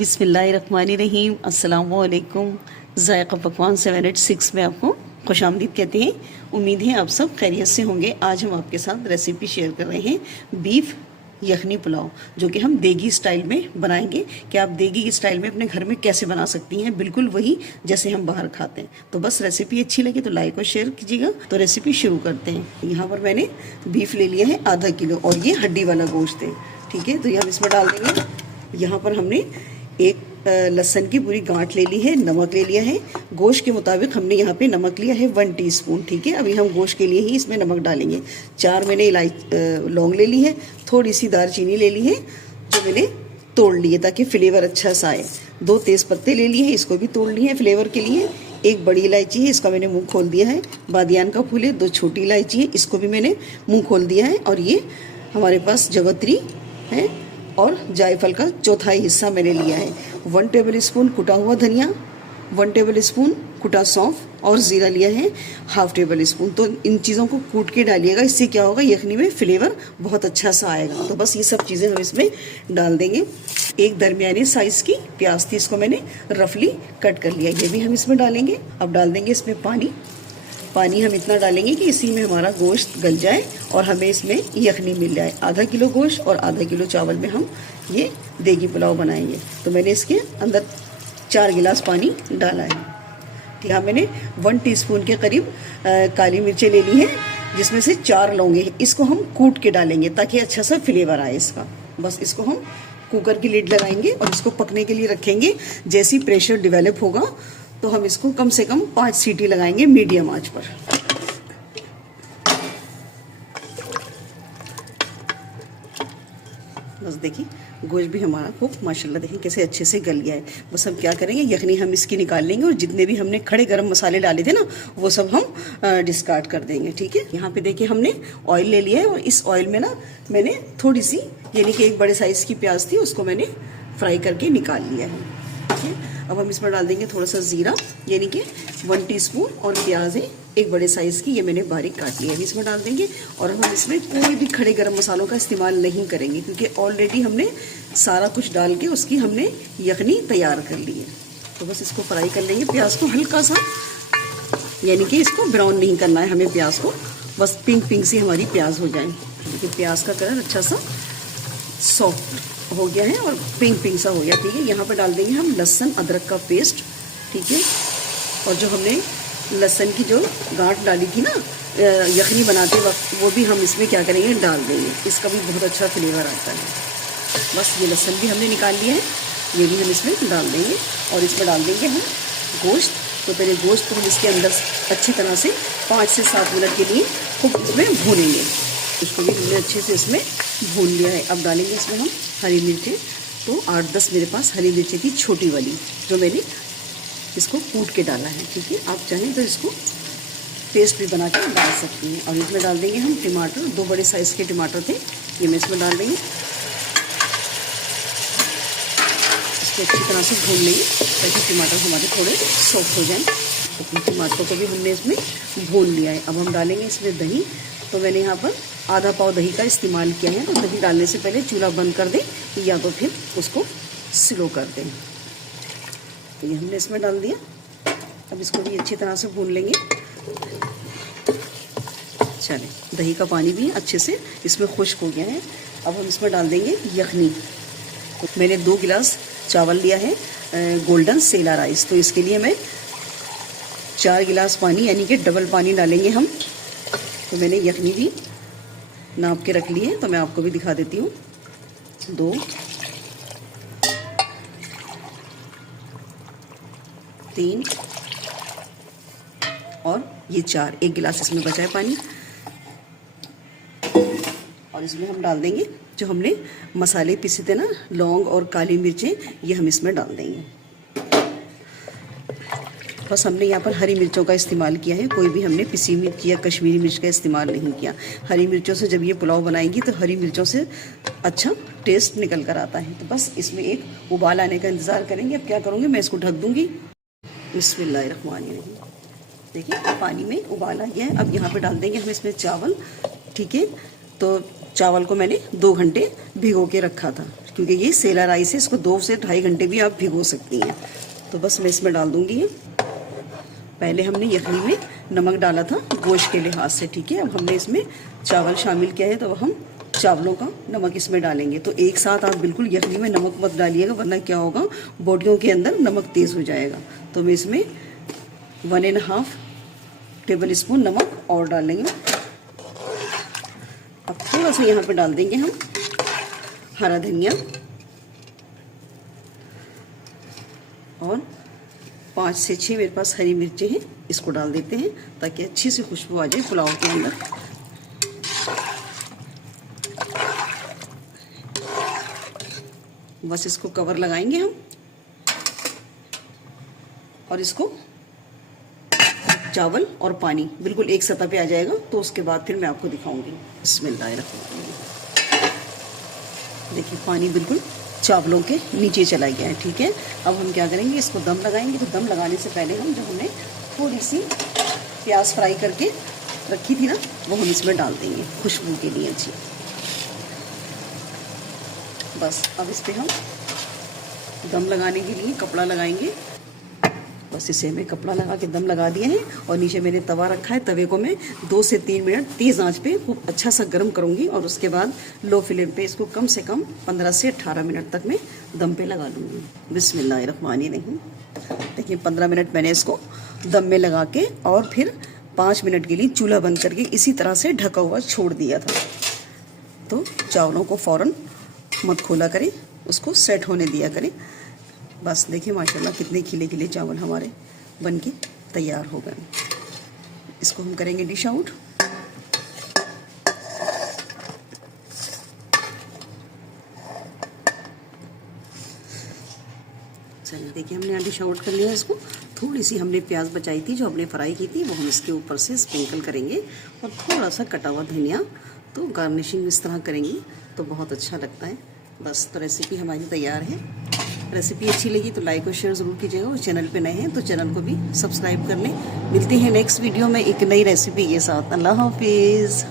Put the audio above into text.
बिस्मिल्लाहिर्रहमानिर्रहीम। अस्सलाम वालेकुम। ज़ायक़ा पकवान 786 में आपको खुशामदीद कहते हैं। उम्मीद है आप सब खैरियत से होंगे। आज हम आपके साथ रेसिपी शेयर कर रहे हैं बीफ यखनी पुलाव, जो कि हम देगी स्टाइल में बनाएंगे। कि आप देगी स्टाइल में अपने घर में कैसे बना सकती हैं, बिल्कुल वही जैसे हम बाहर खाते हैं। तो बस रेसिपी अच्छी लगे तो लाइक और शेयर कीजिएगा। तो रेसिपी शुरू करते हैं। यहाँ पर मैंने बीफ ले लिया है आधा किलो, और ये हड्डी वाला गोश्त है। ठीक है, तो ये हम इसमें डाल देंगे। यहाँ पर हमने एक लहसुन की पूरी गांठ ले ली है, नमक ले लिया है। गोश्त के मुताबिक हमने यहाँ पे नमक लिया है 1 टीस्पून। ठीक है, अभी हम गोश्त के लिए ही इसमें नमक डालेंगे। 4 मैंने लौंग ले ली है, थोड़ी सी दालचीनी ले ली है जो मैंने तोड़ ली है ताकि फ्लेवर अच्छा सा आए। 2 तेज़ पत्ते ले लिए हैं, इसको भी तोड़ लिए हैं फ्लेवर के लिए। 1 बड़ी इलायची है, इसका मैंने मुंह खोल दिया है। बादियान का फूल है। 2 छोटी इलायची है, इसको भी मैंने मुंह खोल दिया है। और ये हमारे पास जवत्री है और जायफल का चौथाई हिस्सा मैंने लिया है। 1 टेबल स्पून कुटा हुआ धनिया, 1 टेबल स्पून कुटा सौंफ और ज़ीरा लिया है 1/2 टेबल स्पून। तो इन चीज़ों को कूट के डालिएगा, इससे क्या होगा यखनी में फ्लेवर बहुत अच्छा सा आएगा। तो बस ये सब चीज़ें हम इसमें डाल देंगे। एक दरमियानी साइज़ की प्याज थी, इसको मैंने रफली कट कर लिया, ये भी हम इसमें डालेंगे। अब डाल देंगे इसमें पानी हम इतना डालेंगे कि इसी में हमारा गोश्त गल जाए और हमें इसमें यखनी मिल जाए। आधा किलो गोश्त और आधा किलो चावल में हम ये देगी पुलाव बनाएंगे। तो मैंने इसके अंदर 4 गिलास पानी डाला है। यहाँ मैंने 1 टीस्पून के करीब काली मिर्चें ले ली हैं, जिसमें से 4 लौंगे हैं। इसको हम कूट के डालेंगे ताकि अच्छा सा फ्लेवर आए इसका। बस इसको हम कुकर की लिड लगाएंगे और इसको पकने के लिए रखेंगे। जैसे ही प्रेशर डेवलप होगा तो हम इसको कम से कम 5 सीटी लगाएंगे मीडियम आंच पर। बस देखिए गोश्त भी हमारा खूब माशाल्लाह देखिए कैसे अच्छे से गल गया है। बस हम क्या करेंगे, यखनी हम इसकी निकाल लेंगे और जितने भी हमने खड़े गरम मसाले डाले थे ना वो सब हम डिस्कार्ड कर देंगे। ठीक है, यहाँ पे देखिए हमने ऑयल ले लिया है और इस ऑयल में ना मैंने थोड़ी सी यानी कि 1 बड़े साइज़ की प्याज थी, उसको मैंने फ्राई करके निकाल लिया है। ठीक है, अब हम इसमें डाल देंगे थोड़ा सा ज़ीरा यानी कि 1 टीस्पून, और प्याज है 1 बड़े साइज़ की, ये मैंने बारीक काट लिया है, इसमें डाल देंगे। और हम इसमें कोई भी खड़े गरम मसालों का इस्तेमाल नहीं करेंगे क्योंकि ऑलरेडी हमने सारा कुछ डाल के उसकी हमने यखनी तैयार कर ली है। तो बस इसको फ्राई कर लेंगे प्याज को हल्का सा, यानी कि इसको ब्राउन नहीं करना है हमें प्याज को, बस पिंक सी हमारी प्याज हो जाए। देखिए प्याज का कलर अच्छा सा सॉफ्ट हो गया है और पिंक सा हो गया। ठीक है, यहाँ पर डाल देंगे हम लहसुन अदरक का पेस्ट। ठीक है, और जो हमने लहसुन की जो गांठ डाली थी ना यखनी बनाते वक्त, वो भी हम इसमें क्या करेंगे डाल देंगे। इसका भी बहुत अच्छा फ्लेवर आता है। बस ये लहसुन भी हमने निकाल लिया है, ये भी हम इसमें डाल देंगे। और इसमें डाल देंगे हम गोश्त। तो पहले गोश्त को हम इसके अंदर अच्छी तरह से 5 से 7 मिनट के लिए खूब इसमें भूनेंगे। उसको भी हमने अच्छे से इसमें भून लिया है। अब डालेंगे इसमें हम हरी मिर्चें। तो 8-10 मेरे पास हरी मिर्चें थी छोटी वाली, जो मैंने इसको कूट के डाला है। ठीक है, आप चाहें तो इसको पेस्ट भी बना के डाल सकती हैं। और इसमें डाल देंगे हम टमाटर, 2 बड़े साइज़ के टमाटर थे, ये मैं इसमें डाल देंगे। इसको अच्छी तरह से भून लेंगे ताकि टमाटर हमारे थोड़े सॉफ्ट हो जाएं। तो टमाटर को भी हमने इसमें भून लिया है। अब हम डालेंगे इसमें दही। तो मैंने यहाँ पर आधा पाव दही का इस्तेमाल किया है। तो दही डालने से पहले चूल्हा बंद कर दें या तो फिर उसको स्लो कर दें। तो ये हमने इसमें डाल दिया। अब इसको भी अच्छी तरह से भून लेंगे। चलें, दही का पानी भी अच्छे से इसमें खुश्क हो गया है। अब हम इसमें डाल देंगे यखनी। तो मैंने 2 गिलास चावल लिया है गोल्डन सेला राइस। तो इसके लिए मैं 4 गिलास पानी यानी कि डबल पानी डालेंगे हम। तो मैंने यखनी भी नाप के रख ली है, तो मैं आपको भी दिखा देती हूँ। 2, 3 और ये 4, 1 गिलास इसमें बचा है पानी। और इसमें हम डाल देंगे जो हमने मसाले पीसे थे ना, लौंग और काली मिर्चें, ये हम इसमें डाल देंगे। बस हमने यहाँ पर हरी मिर्चों का इस्तेमाल किया है, कोई भी हमने पिसी मिर्च या कश्मीरी मिर्च का इस्तेमाल नहीं किया। हरी मिर्चों से जब ये पुलाव बनाएंगी तो हरी मिर्चों से अच्छा टेस्ट निकल कर आता है। तो बस इसमें एक उबाल आने का इंतज़ार करेंगे। अब क्या करूँगी, मैं इसको ढक दूँगी। बिस्मिल्लाहिर्रहमानिर्रहीम। देखिए पानी में उबाल आ गया है। अब यहाँ पे डाल देंगे हम इसमें चावल। ठीक है, तो चावल को मैंने 2 घंटे भिगो के रखा था, क्योंकि ये सेला राइस है, इसको 2 से 2.5 घंटे भी आप भिगो सकती हैं। तो बस मैं इसमें डाल दूंगी ये। पहले हमने यखनी में नमक डाला था गोश्त के लिहाज से, ठीक है। अब हमने इसमें चावल शामिल किया है, तो हम चावलों का नमक इसमें डालेंगे। तो एक साथ आप बिल्कुल यखनी में नमक मत डालिएगा, वरना क्या होगा, बोटियों के अंदर नमक तेज़ हो जाएगा। तो मैं इसमें 1.5 टेबल स्पून नमक और डालेंगे। अब थोड़ा सा यहाँ पे डाल देंगे हम हरा धनिया और 5 से 6 मेरे पास हरी मिर्चें हैं, इसको डाल देते हैं ताकि अच्छी सी खुशबू आ जाए पुलाव के अंदर। बस इसको कवर लगाएंगे हम और इसको चावल और पानी बिल्कुल एक सतह पे आ जाएगा, तो उसके बाद फिर मैं आपको दिखाऊंगी। बिस्मिल्लाहिर्रहमानिर्रहीम। देखिए पानी बिल्कुल चावलों के नीचे चला गया है, ठीक है। अब हम क्या करेंगे, इसको दम लगाएंगे। तो दम लगाने से पहले हम जो हमने थोड़ी सी प्याज फ्राई करके रखी थी ना, वो हम इसमें डाल देंगे खुशबू के लिए अच्छी। बस अब इस पर हम दम लगाने के लिए कपड़ा लगाएंगे। बस इसे हमें कपड़ा लगा के दम लगा दिया है और नीचे मैंने तवा रखा है। तवे को मैं 2 से 3 मिनट तेज़ आंच पे खूब अच्छा सा गर्म करूंगी और उसके बाद लो फ्लेम पे इसको कम से कम 15 से 18 मिनट तक मैं दम पे लगा लूँगी। बिस्मिल्लाहिर्रहमानिर्रहीम। देखिए 15 मिनट मैंने इसको दम में लगा के और फिर 5 मिनट के लिए चूल्हा बंद करके इसी तरह से ढका हुआ छोड़ दिया था। तो चावलों को फ़ौरन मत खोला करें, उसको सेट होने दिया करें। बस देखिए माशाल्लाह कितने खिले खिले चावल हमारे बनके तैयार हो गए। इसको हम करेंगे डिश आउट। चलिए देखिए हमने यहाँ डिश आउट कर लिया इसको। थोड़ी सी हमने प्याज बचाई थी जो हमने फ्राई की थी, वो हम इसके ऊपर से स्प्रिंकल करेंगे और थोड़ा सा कटा हुआ धनिया। तो गार्निशिंग इस तरह करेंगे तो बहुत अच्छा लगता है। बस तो रेसिपी हमारी तैयार है। रेसिपी अच्छी लगी तो लाइक और शेयर ज़रूर कीजिएगा और चैनल पे नए हैं तो चैनल को भी सब्सक्राइब कर लें। मिलते हैं नेक्स्ट वीडियो में एक नई रेसिपी के साथ। अल्लाह हाफिज़।